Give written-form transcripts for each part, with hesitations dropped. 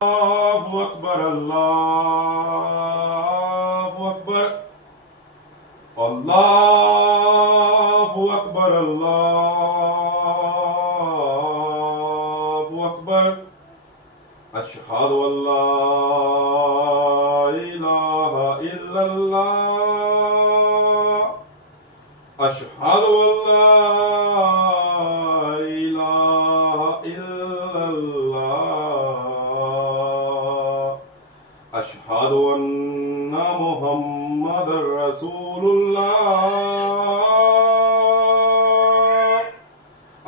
अल्लाहु अकबर अल्लाहु अकबर अल्लाहु अकबर अल्लाहु अकबर अशहदु अल्ला इलाहा इल्लल्लाह अशहदु अल्ला इलाहा इल्लल्लाह अशहदु अन्ना मुहम्मदर रसूलुल्लाह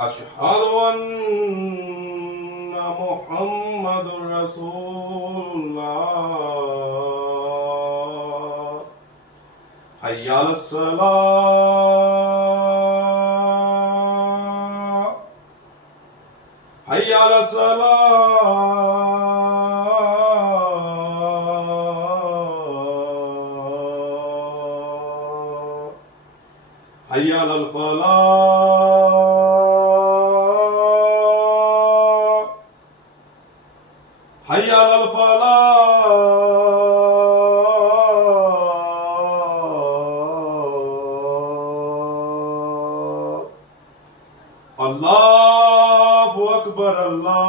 अशहदु अन्ना मुहम्मदुर रसूलुल्लाह हय्या अलस सलाह हय्या अलस सलाह हय्या अलल फलाह हय्या अलल फलाह अल्लाहु अकबर ला